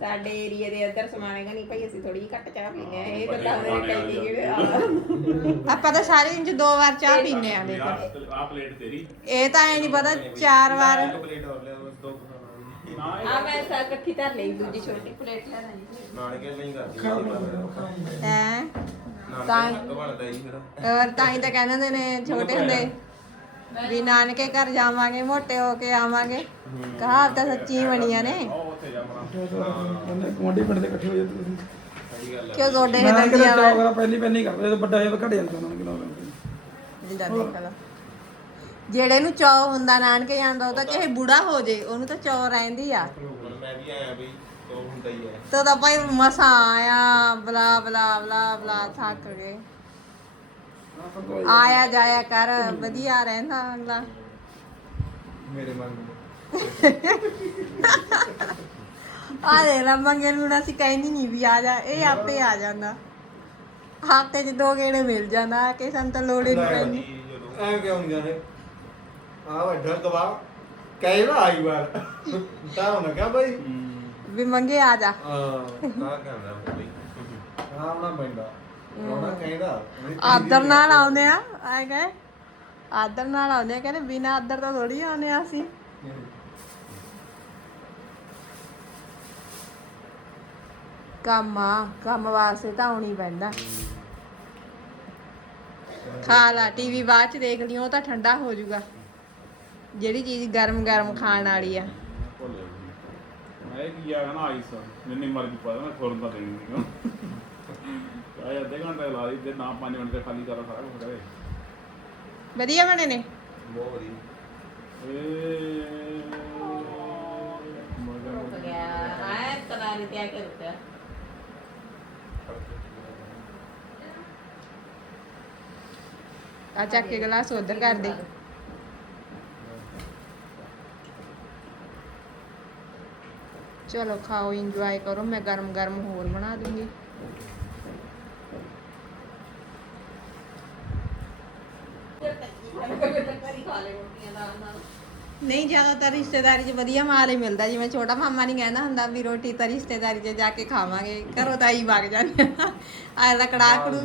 S9: ਸਾਡੇ ਏਰੀਆ ਦੇ ਅੰਦਰ ਸਮਾਨੇਗਾ ਨਹੀਂ ਭਾਈ ਅਸੀਂ ਥੋੜੀ ਘੱਟ ਚਾਹ ਪੀਂਦੇ ਆ ਇਹ ਤਾਂ ਤਾਂ ਕਈ ਜਿਹੜੇ ਆਪਾਂ ਤਾਂ ਸਾਰੇ ਦਿਨ ਚ ਦੋ ਵਾਰ ਚਾਹ ਪੀਂਦੇ ਆ ਦੇਖ
S5: ਆ ਪਲੇਟ ਤੇਰੀ।
S9: ਇਹ ਤਾਂ ਐ ਨਹੀਂ ਪਤਾ ਚਾਰ ਵਾਰ।
S6: ਇੱਕ ਪਲੇਟ ਹੋਰ ਲਿਆ ਬਸ ਦੋ ਖਾਣਾ
S5: ਨਾ।
S9: ਆ ਮੈਂ ਸਾਰ ਇਕੱਠੀ ਧਰ ਲਈ ਦੂਜੀ ਛੋਟੀ ਪਲੇਟ ਲੈ ਲਈ
S6: ਨਾਨਕੇ ਨਹੀਂ ਕਰਦੀ
S9: ਹੈ? ਤਾਂ-
S6: ਹੱਕ ਬਣਦਾ ਹੀ ਫਿਰ।
S9: ਔਰ ਤਾਂ ਹੀ ਤਾਂ ਕਹਿੰਦੇ ਨੇ ਛੋਟੇ ਹੁੰਦੇ। ਵੀ ਨਾਨਕੇ ਘਰ ਜਾਵਾਂਗੇ ਮੋਟੇ ਹੋ ਕੇ ਆਵਾਂਗੇ। ਕਹਾਵਤਾਂ ਤਾਂ ਸੱਚੀ ਬਣੀਆਂ ਨੇ।
S7: ਕਮੰਡੀ ਪਿੰਡ ਦੇ ਇਕੱਠੇ ਹੋ ਜਾਂਦੇ ਤੁਸੀਂ।
S9: ਕਿਉਂ ਗੋਡੇ
S7: ਮੈਂ
S9: ਹਿੱਲਦੀਆਂ
S7: ਕਿਹਾ ਚੌਕਰਾ ਪਹਿਲੀ ਪਹਿਲੀ ਕਰਦੇ ਜਦੋਂ ਵੱਡਾ ਹੋਇਆ ਤਾਂ ਘਟ ਜਾਂਦਾ ਉਹਨਾਂ ਨੂੰ ਕਿਲੋ
S9: ਜਿੱਦਾਂ ਦੇਖ ਲਓ ਜਿਹੜੇ ਨੂੰ ਚੌ ਹੁੰਦਾ ਨਾਨਕੇ ਜਾਂਦਾ ਉਹ ਤਾਂ ਚਾਹੇ ਬੁੜਾ ਹੋ ਜੇ ਉਹਨੂੰ ਤਾਂ ਚੌ ਰਹਿੰਦੀ ਆ।
S6: ਹੁਣ ਮੈਂ ਵੀ ਆਇਆ ਬਈ ਤੋਂ ਹੁੰਦਾ ਹੀ ਹੈ।
S9: ਤੋ ਤਾਂ ਭਾਈ ਮਸਾ ਆਇਆ ਬਲਾ ਬਲਾ ਬਲਾ ਬਲਾ ਥੱਕ ਗਏ। ਆਇਆ ਜਾਇਆ ਕਰ ਵਧੀਆ ਰਹਿੰਦਾ ਅਗਲਾ।
S6: ਮੇਰੇ ਮਨ ਨੂੰ।
S9: ਆ ਦੇ ਲਾ ਮੰਗੇ ਨੂੰ ਅਸੀਂ ਕਹਿੰਦੀ ਨਹੀਂ ਵੀ ਆ ਜਾ ਇਹ ਆਪੇ ਆ ਜਾਂਦਾ। ਹਫ਼ਤੇ 'ਚ ਦੋ ਗੇੜੇ ਮਿਲ ਜਾਂਦਾ ਕਿ ਸਾਨੂੰ ਤਾਂ ਲੋੜ ਹੀ ਨਹੀਂ ਪੈਂਦੀ।
S6: ਐ ਕਿਉਂ ਹੁੰਦਾ ਹੈ ਆ ਵੱਡਾ ਗਵਾ ਕਈ ਵਾਰ ਆਈ ਵਾਰ। ਤਾਂ ਉਹਨਾਂ ਕਹਾ ਬਈ
S9: ਵੀ ਮੰਗੇ ਆ ਜਾ।
S6: ਹਾਂ ਤਾਂ ਕਹਿੰਦਾ ਬਈ ਆਉਣਾ ਪੈਂਦਾ ਉਹਨਾਂ ਕਹਿੰਦਾ
S9: ਆਦਰ ਨਾਲ ਆਉਂਦੇ। ਆ ਆਏ ਗਏ ਆਦਰ ਨਾਲ ਆਉਂਦੇ ਆ ਕਹਿੰਦੇ ਬਿਨਾ ਆਦਰ ਤਾਂ ਥੋੜੀ ਆਉਂਦੇ ਆ ਅਸੀਂ। ਕੰਮ ਆ ਕੰਮ ਵਾਸਤੇ ਤਾਂ ਆਉਣੀ ਪੈਂਦਾ। ਖਾ ਲਾ ਟੀਵੀ ਬਾਅਦ ਚ ਦੇਖ ਲਈ ਉਹ ਤਾਂ ਠੰਡਾ ਹੋ ਜਾਊਗਾ। ਜਿਹੜੀ ਚੀਜ਼ ਗਰਮ ਗਰਮ ਖਾਣ ਵਾਲੀ ਆ।
S5: ਇਹ ਕੀ ਆ ਆਈਸ ਜਿੰਨੀ ਮਰਜ਼ੀ ਪਾ ਦੇ ਮੈਂ ਫੁਰਨ ਤਾਂ ਦੇਣੀ ਨਹੀਂ ਆਇਆ ਅੱਧੇ ਘੰਟੇ ਲਾ ਲਈ ਤੇ ਨਾ 5 ਮਿੰਟ ਤੇ ਖਾਲੀ ਕਰਾ ਸਾਰਾ ਕੁਝ ਕਰੇ
S9: ਵਧੀਆ ਬਣੇ ਨੇ?
S6: ਬਹੁਤ ਵਧੀਆ।
S5: ਏ ਮਗਰ
S9: ਆਏ ਤਨਾਰੀ ਤੇ ਆ ਕੇ ਰੁਕਿਆ। ਆ ਚੱਕ ਕੇ ਗਲਾਸ ਉਧਰ ਕਰ ਦੇ। ਚਲੋ ਖਾਓ ਇੰਜੋਏ ਕਰੋ ਮੈਂ ਗਰਮ ਗਰਮ ਹੋਰ ਬਣਾ ਦੂੰਗੀ। ਨਹੀਂ ਜ਼ਿਆਦਾਤਰ ਰਿਸ਼ਤੇਦਾਰੀ 'ਚ ਵਧੀਆ ਮਾਲ ਹੀ ਮਿਲਦਾ। ਜਿਵੇਂ ਛੋਟਾ ਮਾਮਾ ਨਹੀਂ ਕਹਿੰਦਾ ਹੁੰਦਾ ਵੀ ਰੋਟੀ ਤਾਂ ਰਿਸ਼ਤੇਦਾਰੀ 'ਚ ਜਾ ਕੇ ਖਾਵਾਂਗੇ ਘਰੋਂ ਤਾਂ ਹੀ ਵਗ ਜਾਂਦੇ ਆ। ਆਹ ਦਾ ਕੜਾਹ ਕੜੂ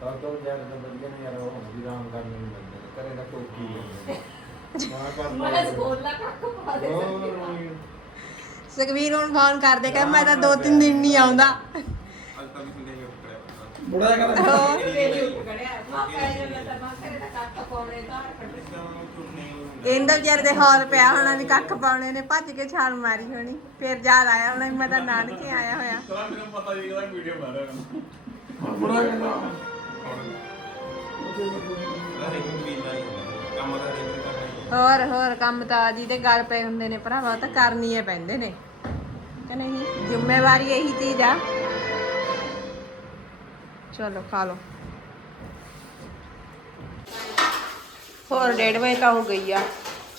S6: ਤਾਂ ਤੋਂ ਜਾ ਕੇ ਬੰਦੇ ਨੇ ਯਾਰ ਉਹ ਵਿਰਾਮ ਕਰਨ ਨੂੰ ਮਿਲਦੇ। ਕਰੇ ਨਾ ਕੋਈ ਕੀ <laughs> ਮਾਂ ਕਰ
S9: ਸੁਖਵੀਰ ਹੁਣ ਫੋਨ ਕਰਦੇ ਕਹੇ ਮੈਂ ਤਾਂ ਦੋ ਤਿੰਨ ਦਿਨ ਨਹੀਂ ਆਉਂਦਾ।
S6: ਅੱਜ ਤਾਂ। ਵੀ ਹੀ
S7: ਬੁੜਾ ਕਹਿੰਦਾ
S9: ਇਹਦਾ ਵਿਚਾਰੇ ਦੇ ਹੌਲ ਪਿਆ ਹੋਣਾ ਵੀ ਕੱਖ ਪਾਉਣੇ ਨੇ ਭੱਜ ਕੇ ਛਾਲ ਮਾਰੀ ਹੋਣੀ। ਫਿਰ ਯਾਦ ਆਇਆ ਹੋਣਾ ਵੀ ਮੈਂ ਤਾਂ ਨਾਨਕੇ ਆਇਆ ਹੋਇਆ।
S5: ਚਲਾ ਮੈਨੂੰ ਪਤਾ ਜੀ ਇਹਦਾ ਵੀਡੀਓ ਬਣਾ ਰਿਹਾ ਮੈਂ
S7: ਬੁੜਾ ਕਹਿੰਦਾ
S6: ਸਾਰੇ ਨੂੰ ਵੀ ਨਹੀਂ ਕੰਮ ਦਾ ਰੇਟ ਕਰਨਾ ਹੀ ਹੈ।
S9: ਹੋਰ ਹੋਰ ਕੰਮ ਤਾਂ ਜਿਹਦੇ ਗੱਲ ਪਏ ਹੁੰਦੇ ਨੇ ਭਰਾਵਾ ਉਹ ਤਾਂ ਕਰਨੀ ਹੀ ਪੈਂਦੇ ਨੇ। ਕਿ ਨਹੀਂ ਜ਼ਿੰਮੇਵਾਰੀ ਇਹੀ ਚੀਜ਼ ਆ। ਚਲੋ ਖਾ ਲਓ। ਹੋਰ 1:30 ਵਜੇ ਤਾਂ ਹੋ ਗਈ ਆ।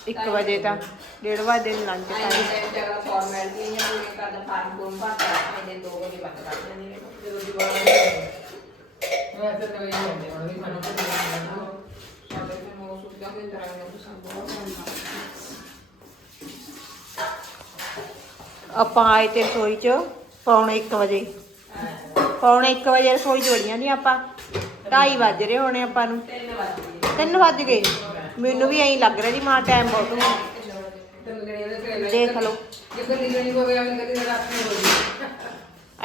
S9: 1 ਵਜੇ ਤਾਂ 1:30 ਵਜੇ ਦੇ ਲੰਚ ਟਾਈਮ ਜਗ੍ਹਾ ਫਾਰਮੈਲਿਟੀ ਜਾਂ ਪੂਰੇ ਕਰਦਾ ਫਾਰਮ ਕੋਲ ਭਰਦਾ ਇਹਦੇ 2 ਵਜੇ ਬੰਦ ਕਰ ਦਿੰਦੇ ਨੇ। ਜਦੋਂ ਦੀਵਾਰ
S3: ਵੈਸੇ ਤਾਂ ਇਹ ਹੁੰਦੇ ਹੁਣ ਵੀ ਮੈਨੂੰ
S9: ਸਾਡੇ ਤੇ ਮੋਸ ਉੱਤੇ ਦੇ ਤਰ੍ਹਾਂ ਨੂੰ ਸੰਭਵ ਹੁੰਦਾ ਆਪਾਂ ਆਏ ਤੇ ਰਸੋਈ ਚ ਪੌਣੇ 1 ਵਜੇ। ਪੌਣੇ 1 ਵਜੇ ਰਸੋਈ ਚ ਵੜੀਆਂ ਨਹੀਂ ਆਪਾਂ। 2:30 ਵੱਜ ਰਹੇ ਹੋਣੇ ਆਪਾਂ ਨੂੰ। 3 ਵੱਜ ਗਏ। ਮੈਨੂੰ ਵੀ ਐਂ ਲੱਗ ਰਿਹਾ ਜੀ, ਮਾਂ ਟਾਈਮ ਬਹੁਤ ਹੋ ਗਿਆ।
S1: ਦੇਖ ਲਓ।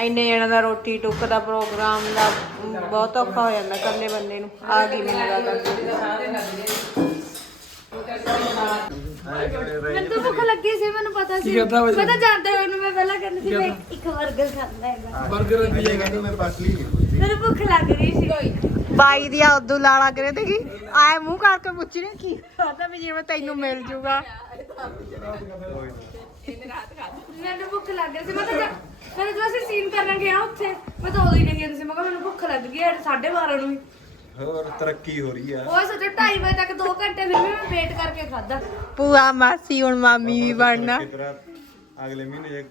S1: ਇੰਨੇ ਜਣਾਂ ਦਾ ਰੋਟੀ ਟੁੱਕ ਦਾ ਪ੍ਰੋਗਰਾਮ ਦਾ, ਬਹੁਤ ਔਖਾ ਹੋ ਜਾਂਦਾ ਇਕੱਲੇ ਬੰਦੇ ਨੂੰ। ਆ ਗਈ ਮੈਨੂੰ ਲੱਗਦਾ
S2: ਮੈਨੂੰ ਤਾਂ ਭੁੱਖ ਲੱਗੀ ਸੀ ਮੈਨੂੰ ਪਤਾ ਸੀ।
S7: ਕਰਦਾ ਵਾ ਜੀ?
S2: ਮੈਂ ਤਾਂ ਜਾਣਦਾ ਹੋਇਆ ਨੂੰ ਮੈਂ ਪਹਿਲਾਂ ਕਹਿੰਦੀ ਸੀ ਮੈਂ ਇੱਕ 버ਗਰ ਖਾਣਾ ਹੈਗਾ।
S7: 버ਗਰ ਦੀ ਜਗ੍ਹਾ
S6: ਕਹਿੰਦੀ ਮੈਂ ਪਤਲੀ ਨਹੀਂ
S2: ਮੈਨੂੰ ਭੁੱਖ ਲੱਗ ਰਹੀ ਸੀ
S1: ਬਾਈ ਦੀ ਉਦੋਂ ਲਾਲਾ ਕਰੇ ਤੇ ਕੀ? ਆਏ ਮੂੰਹ ਕਰਕੇ ਪੁੱਛ ਰਹੀ ਕੀ? ਖਾਦਾ ਵੀ ਜਿਵੇਂ ਤੈਨੂੰ ਮਿਲ ਜੂਗਾ।
S2: ਮੈਨੂੰ ਭੁੱਖ ਲੱਗ ਰਹੀ ਸੀ ਮੈਂ ਤਾਂ ਜਾ- ਮੈਂ ਤਾਂ ਜਦੋਂ ਅਸੀਂ ਸੀਨ ਕਰਨ ਗਿਆ ਉੱਥੇ ਮੈਂ ਤਾਂ ਉਦੋਂ ਹੀ ਕਹੀ ਜਾਂਦੀ ਸੀ ਮੈਂ ਕਿਹਾ ਮੈਨੂੰ ਭੁੱਖ ਲੱਗ ਗਈ ਹੈ 12:30 ਨੂੰ ਹੀ।
S6: ਹੋਰ ਤਰੱਕੀ ਹੋ ਰਹੀ ਆ।
S2: ਉਹ ਸੋਚੋ 2:30 ਵਜੇ ਤੱਕ 2 ਘੰਟੇ ਫਿਰ ਵੀ ਮੈਂ ਵੇਟ ਕਰਕੇ ਖਾਦਾ
S1: ਪੂਆ ਮਾਸੀ ਹੁਣ ਮਾਮੀ ਵੀ ਬਣਨਾ।
S6: ਤੇਰਾ ਅਗਲੇ ਮਹੀਨੇ ਜੇ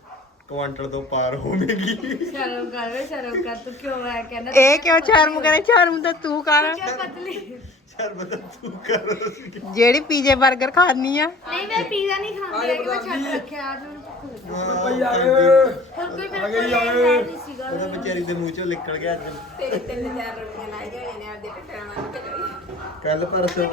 S6: ਕੁਆਂਟਲ ਤੋਂ ਪਾਰ ਹੋਵੇਗੀ।
S2: ਸ਼ਰਮ ਕਰ ਵੇ ਸ਼ਰਮ ਕਰ ਤੂੰ ਕਿਉਂ ਆਇਆ ਕਹਿੰਦਾ?
S1: ਇਹ ਕਿਉਂ ਸ਼ਰਮ ਕਰੇ? ਸ਼ਰਮ ਤਾਂ ਤੂੰ ਕਰ।
S2: ਕਿਉਂ ਪਤਲੀ?
S6: ਸ਼ਰਬਤ ਤੂੰ ਕਰ।
S1: ਜਿਹੜੀ ਪੀਜੇ 버ਗਰ ਖਾਣੀ ਆ।
S2: ਨਹੀਂ ਮੈਂ ਪੀਜ਼ਾ ਨਹੀਂ ਖਾਂਦੀ ਮੈਂ ਛੱਡ ਰੱਖਿਆ ਅੱਜ
S7: ਭਾਈ ਆ ਗਏ
S2: ਹੋਰ ਮੇਰੇ ਕੋਲ ਹੈ ਨਹੀਂ ਸੀਗਾ
S6: ਉਹਦਾ ਵਿਚਾਰੀ ਦੇ ਮੂੰਹ ਚੋਂ ਨਿਕਲ ਗਿਆ ਅੱਜ
S1: ਤੇਰੇ ਤਿੰਨ ਚਾਰ ਰੋਟੀਆਂ ਲਾਈ ਜਾਣੇ ਨੇ ਆਪਦੇ ਟੱਟਰਾਂ ਵਾਂਗ
S6: ਕੱਲ ਪਰਸੋਂ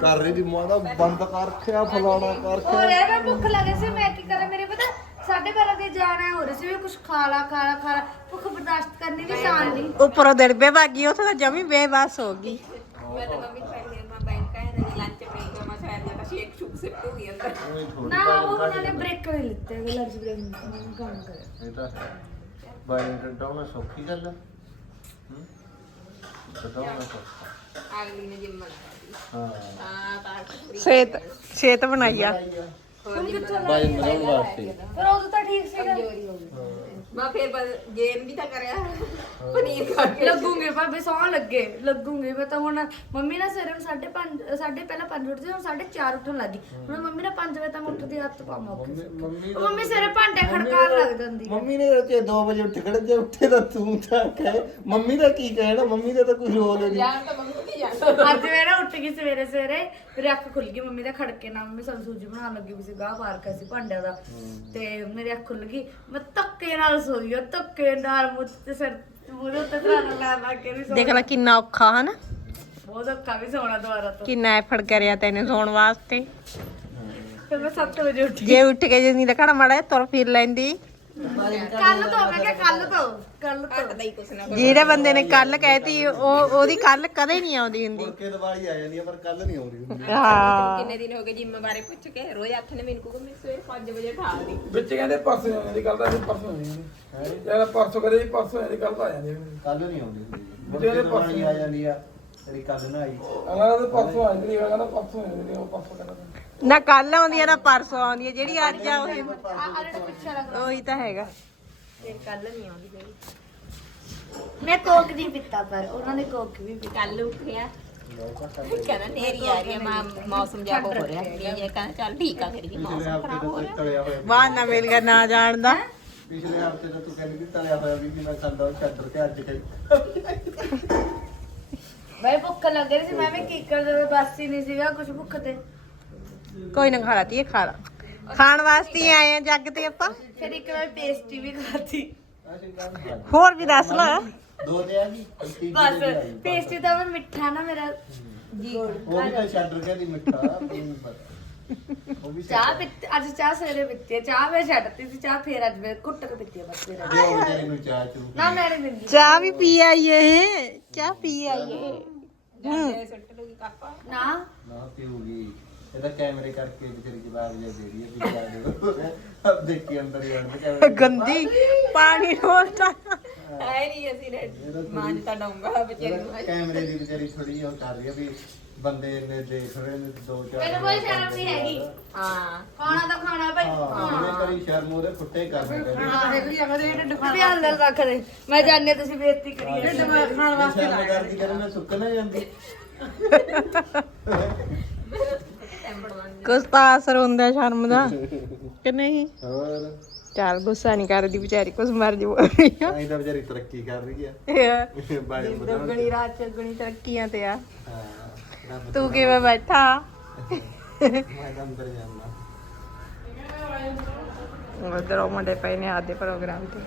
S6: ਕਰ ਰਹੀ ਦੀ ਮਾਂ ਦਾ ਬੰਦ ਕਰ ਰੱਖਿਆ ਫਲਾਣਾ ਕਰ
S2: ਹੋਰ ਯਾਰ ਮੈਂ ਭੁੱਖ ਲੱਗੀ ਸੀ ਮੈਂ ਕੀ ਕਰਾਂ ਮੇਰੇ ਪਤਾ ਸਾਡੇ ਬਾਰਾਂ ਦੇ ਜਾਣਾ ਹੋ ਰਿਹਾ ਸੀ ਵੀ ਕੁਝ ਖਾ ਲਾ ਖਾ ਲਾ ਖਾ ਲਾ ਭੁੱਖ ਬਰਦਾਸ਼ਤ ਕਰਨੀ ਵੀ ਆਸਾਨ ਨਹੀਂ
S1: ਉੱਪਰੋਂ ਦੜਬੇ ਬਾਗੀ ਉੱਥੇ ਤਾਂ ਜਮੀ ਬੇਬਸ ਹੋ ਗਈ
S6: ਉਹੀ ਥੋੜੀ
S2: ਨਾ ਉਹ ਉਹਨਾਂ ਨੇ ਬ੍ਰੇਕ ਨਹੀਂ ਲਿੱਤੇ ਲੰਚ ਬ੍ਰੇਕ ਨਹੀਂ ਕੰਮ ਕਰਿਆ।
S6: ਇਹ ਤਾਂ ਬਾਈ ਕੱਢਾਉਣਾ ਸੌਖੀ ਗੱਲ ਆ। ਹੂੰ? ਕੱਢਾਉਣਾ ਸੌਖਾ।
S1: ਅਗਲੀ ਨੇ ਜਿੰਮ
S6: ਹਾਂ।
S1: ਸੇਤ ਸੇਤ ਬਣਾਈ ਆ।
S2: ਹੁਣ ਕਿੱਥੋਂ
S6: ਬਾਈ ਬਣਾਉਣ ਵਾਸਤੇ
S2: ਪਰ ਉਦੋਂ ਤਾਂ ਠੀਕ ਸੀਗਾ।
S1: ਬਾ ਫਿਰ ਗੇਮ ਵੀ ਤਾਂ ਕਰਿਆ। ਪਨੀਰ ਖਾ ਕੇ।
S2: ਲੱਗੂਗੇ ਭਾਬੀ ਸੌ ਲੱਗੇ ਲੱਗੂਗੇ। ਮੈਂ ਤਾਂ ਹੁਣ ਮੰਮੀ ਨਾਲ ਸਵੇਰੇ ਨੂੰ 5:30 ਸਾਢੇ ਪਹਿਲਾਂ 5 ਉੱਠਦੀ ਹੁਣ 4:30 ਉੱਠਣ ਲੱਗੀ ਹੁਣ ਮੰਮੀ ਨਾਲ 5 ਵਜੇ ਤੱਕ ਉੱਠਦੀ ਹੱਥ ਪਾਵਾਂ।
S6: ਮੰਮੀ
S2: ਮੰਮੀ ਸਵੇਰੇ ਭਾਂਡੇ ਖੜਕਾਉਣ ਲੱਗ ਜਾਂਦੀ
S6: ਮੰਮੀ ਨੇ ਤੇ 2 ਵਜੇ ਉੱਠ ਖੜੇ ਜੇ ਉੱਠੇ ਤਾਂ ਤੂੰ ਤਾਂ ਕਹੇ। ਮੰਮੀ ਦਾ ਕੀ ਕਹਿਣਾ? ਮੰਮੀ ਦਾ ਤਾਂ ਕੋਈ ਰੋਲ ਨਹੀਂ
S1: ਯਾਰ ਤਾਂ ਮੰਮੀ ਕੀ ਜਾਂਦਾ
S2: ਅੱਜ ਮੈਂ ਨਾ ਉੱਠ ਗਈ ਸਵੇਰੇ ਸਵੇਰੇ ਮੇਰੀ ਅੱਖ ਖੁੱਲ ਗਈ ਮੰਮੀ ਦਾ ਖੜਕੇ ਨਾਲ। ਮੰਮੀ ਸਾਨੂੰ ਸੂਜੀ ਬਣਾਉਣ ਲੱਗੀ ਵੀ ਸੀ ਗਾਹ ਪਾਰ ਕੇ ਸੀ ਭਾਂਡਿਆਂ ਦਾ। ਤੇ ਮੇਰੀ ਅੱਖ ਖੁੱਲ ਗਈ। ਮੈਂ ਧੱਕੇ ਨਾਲ ਸੋਈ ਉਹ ਧੱਕੇ ਨਾਲ ਮੁੱਤ ਤੇ ਸਿਰ ਉੱਤੇ ਧਰਾਣਾ ਲਾ ਲਾ ਕੇ ਵੀ ਸੋ
S1: ਦੇਖ ਲੈ ਕਿੰਨਾ ਔਖਾ ਹਨਾ?
S2: ਬਹੁਤ ਔਖਾ ਵੀ ਸੋਣਾ ਦੁਬਾਰਾ ਤੋਂ।
S1: ਕਿੰਨਾ ਐਫਰਟ ਕਰਿਆ ਤੈਨੇ ਸੌਣ ਵਾਸਤੇ।
S2: ਫਿਰ ਮੈਂ 7 ਵਜੇ ਉੱਠੀ।
S1: ਜੇ ਉੱਠ ਕੇ ਜੇ ਨਹੀਂ ਰਖਣਾ ਮਾੜਾ ਜਿਹਾ ਤੁਰ ਫਿਰ ਲੈਂਦੀ।
S2: ਕੱਲ ਤੋਂ ਮੈਂ ਕਿਹਾ ਕੱਲ ਤੋਂ। ਕੱਲ
S1: ਜਿਹੜੇ ਬੰਦੇ ਨੇ ਕੱਲ ਕਹਿਤੀ ਉਹ ਉਹਦੀ ਕੱਲ ਕਦੇ ਨਹੀਂ ਆਉਂਦੀ ਹੁੰਦੀ।
S6: ਮੁੜ ਕੇ ਦੀਵਾਲੀ ਆ ਜਾਂਦੀ ਆ ਪਰ ਕੱਲ ਨਹੀਂ ਆਉਂਦੀ ਹੁੰਦੀ।
S1: ਹਾਂ।
S9: ਕਿੰਨੇ ਦਿਨ ਹੋ ਗਏ ਜਿੰਮ ਬਾਰੇ ਪੁੱਛ ਕੇ ਰੋਜ਼ ਨੇ ਮੈਨੂੰ ਕਹੂਗਾ ਮੈਂ ਸਵੇਰੇ 5 ਵਜੇ ਉਠਾ ਦੀ।
S7: ਵਿੱਚ ਕਹਿੰਦੇ ਪਰਸੋਂ ਆਉਣੇ ਦੀ ਗੱਲ ਤਾਂ ਅਸੀਂ ਪਰਸੋਂ ਆਉਣੀ ਹੈ ਯਾਰ ਪਰਸੋਂ ਕਰੇ ਜੀ ਪਰਸੋਂ ਆਉਣੇ ਦੀ ਗੱਲ ਤਾਂ ਆ ਜਾਂਦੀ ਹੈ
S6: ਕੱਲ ਨਹੀਂ ਆਉਂਦੀ ਹੁੰਦੀ ਮੁੜ ਕੇ ਦੀਵਾਲੀ ਆ ਜਾਂਦੀ ਆ ਤੇਰੀ ਕੱਲ ਨਾ ਆਈ।
S7: ਅਗਲਾ ਤਾਂ ਪਰਸੋਂ ਆ ਜਾਂਦੀ ਹੈ ਕਹਿੰਦਾ ਪਰਸੋਂ ਆ ਜਾਂਦੀ ਹੈ ਉਹ ਪਰਸੋਂ ਕਹਿੰਦਾ
S1: ਨਾ ਕੱਲ ਆਉਂਦੀ ਆ ਨਾ ਪਰਸੋਂ ਆਉਂਦੀ ਆ ਜਿਹੜੀ ਅੱਜ ਆ ਉਹ ਉਹੀ ਤਾਂ ਹੈਗਾ।
S2: ਤੇ ਕੱਲ ਨਹੀਂ ਆਉਂਦੀ ਹੈਗੀ ਮੈਂ ਕੋਕ ਨਹੀਂ ਪੀਤਾ ਪਰ ਉਹਨਾਂ ਨੇ ਕੋਕ ਵੀ ਪੀਤਾ।
S9: ਕੱਲ ਉੱਠਿਆ। ਕਹਿੰਦਾ ਨੇਰੀ ਆ ਰਹੀ ਹੈ ਮਾ- ਮੌਸਮ ਜਿਹਾ ਹੋ ਰਿਹਾ ਹੈ। ਇਹ ਕਹਿੰਦਾ ਚੱਲ ਠੀਕ ਆ ਫਿਰ ਵੀ
S6: ਪਿਛਲੇ
S9: ਮੌਸਮ
S6: ਹਫ਼ਤੇ
S9: ਖਰਾਬ
S6: ਤਾਂ
S9: ਹੋ
S6: ਤੂੰ
S9: ਰਿਹਾ।
S6: ਤਲਿਆ ਹੋਇਆ
S1: ਬਾਹਰ ਨਾ ਮਿਲ ਗਿਆ ਨਾ ਜਾਣਦਾ
S6: ਪਿਛਲੇ ਹਫ਼ਤੇ ਤਾਂ ਤੂੰ ਕਹਿੰਦੀ ਸੀ ਤਲਿਆ ਹੋਇਆ ਵੀ ਨੀ ਮੈਂ ਖਾਂਦਾ ਉਹ ਛੱਡ ਕੇ ਅੱਜ ਕਹੀ
S2: ਮੈਂ ਭੁੱਖ ਲੱਗ ਰਹੀ ਸੀ। ਮੈਂ ਵੀ ਕੀ ਕਰ ਜਦੋਂ ਬਸ ਹੀ ਨਹੀਂ ਸੀਗਾ ਕੁਝ ਭੁੱਖ ਤੇ।
S1: ਕੋਈ ਨਾ ਖਾ ਲਾਤੀ ਇਹ ਖਾ ਲਾ। ਖਾਣ ਵਾਸਤੇ ਹੀ ਆਏ ਆ ਜੱਗ ਤੇ ਆਪਾਂ।
S2: ਫਿਰ ਇੱਕ ਵਾਰ ਪੇਸਟੀ ਵੀ ਖਾਧੀ।
S1: ਹੋਰ ਵੀ ਦੱਸ ਲਾ।
S6: ਦੋ ਤੇ ਆ ਤੀਜੀ
S2: ਬਸ। ਪੇਸਟੀ ਤਾਂ ਮੈਂ ਮਿੱਠਾ ਨਾ ਮੇਰਾ ਜੀ
S6: ਉਹ ਵੀ ਤਾਂ ਛੱਡ ਕੇ ਦੀ ਮਿੱਠਾ ਪਤਾ। ਉਹ ਵੀ
S2: ਚਾਹ ਪੀਤੀ ਅੱਜ ਚਾਹ ਸਵੇਰੇ ਪੀਤੀ ਹੈ ਚਾਹ ਮੈਂ ਛੱਡਤੀ ਸੀ ਚਾਹ ਫੇਰ ਅੱਜ ਮੈਂ ਘੁੱਟ ਕੇ ਪੀਤੀ ਹੈ ਬਸ ਫੇਰ ਅੱਜ।
S6: ਜੋ ਵਿਚਾਰੀ ਨੂੰ ਚਾਹ ਚੂ
S2: ਨਾ ਮੈਂ ਨਹੀਂ ਦਿੰਦੀ।
S1: ਚਾਹ ਵੀ ਪੀ ਆਈਏ ਇਹ ਚਾਹ ਪੀ
S9: ਲੂਗੀ ਕਾਪਾ
S2: ਨਾ।
S6: ਨਾ ਪੀਊਗੀ। ਇਹਦਾ ਕੈਮਰੇ ਕਰਕੇ ਵਿਚਾਰੀ ਜਵਾਬ ਜੇ ਦੇ ਰਹੀ ਹੈ ਵੀ ਜਾ ਦੇ ਅਬ ਦੇਖੀ ਅੰਦਰ ਹੀ ਅੰਦਰ ਕੈਮਰੇ
S1: ਗੰਦੀ ਪਾਣੀ ਰੋਲਦਾ
S9: ਹੈ ਨਹੀਂ ਅਸੀਂ ਨੇ ਮਾਂ ਤਾਂ ਡਾਉਂਗਾ ਵਿਚਾਰੀ ਨੂੰ
S6: ਕੈਮਰੇ ਦੀ ਵਿਚਾਰੀ ਥੋੜੀ ਉਹ ਕਰ ਰਹੀ ਹੈ ਵੀ ਬੰਦੇ ਨੇ ਦੇਖ ਰਹੇ ਨੇ ਦੋ ਚਾਰ
S2: ਮੈਨੂੰ ਕੋਈ ਸ਼ਰਮ ਨਹੀਂ ਹੈਗੀ।
S9: ਹਾਂ।
S2: ਖਾਣਾ ਤਾਂ ਖਾਣਾ ਭਾਈ।
S6: ਹਾਂ ਉਹਨੇ ਕਰੀ ਸ਼ਰਮ ਉਹਦੇ ਫੁੱਟੇ ਕਰੀ
S3: ਹਾਂ ਦੇਖ ਲਈ ਅਗਰ ਇਹ ਢਿੱਡ
S2: ਵੀ ਅੰਦਰ ਰੱਖ ਦੇ। ਮੈਂ ਜਾਣਿਆ ਤੁਸੀਂ ਬੇਇੱਜ਼ਤੀ ਕਰੀ ਹੋ।
S3: ਖਾਣ ਖਾਣ ਵਾਸਤੇ
S6: ਸ਼ਰਮ ਕਰਦੀ ਕਰੇ ਮੈਂ ਸੁੱਕ ਨਾ ਜਾਂਦੀ। <laughs>
S1: ਕੁਛ ਤਾਂ ਅਸਰ ਹੁੰਦਾ ਸ਼ਰਮ ਦਾ। ਕਿ ਨਹੀਂ?
S6: ਹੋਰ?
S1: ਚੱਲ ਗੁੱਸਾ ਨਹੀਂ ਕਰਦੀ ਵਿਚਾਰੀ ਕੁਛ ਮਰਜ਼ੀ ਬੋਲ ਰਹੀ ਆ।
S6: ਤਾਂ ਵਿਚਾਰੀ ਤਰੱਕੀ ਕਰ ਰਹੀ
S1: ਇਹ
S6: ਬਾਈ
S1: ਦੁੱਗਣੀ ਰਾਤ ਚਗਣੀ ਤਰੱਕੀਆਂ ਤੇ ਆ। ਤੂੰ ਕਿਵੇਂ ਬੈਠਾ?
S6: ਮੈਂ ਤਾਂ ਅੰਦਰ ਜਾਂਦਾ।
S1: ਉਧਰ ਉਹ ਮੁੰਡੇ ਪਏ ਨੇ ਆਦੇ ਪ੍ਰੋਗਰਾਮ ਤੇ।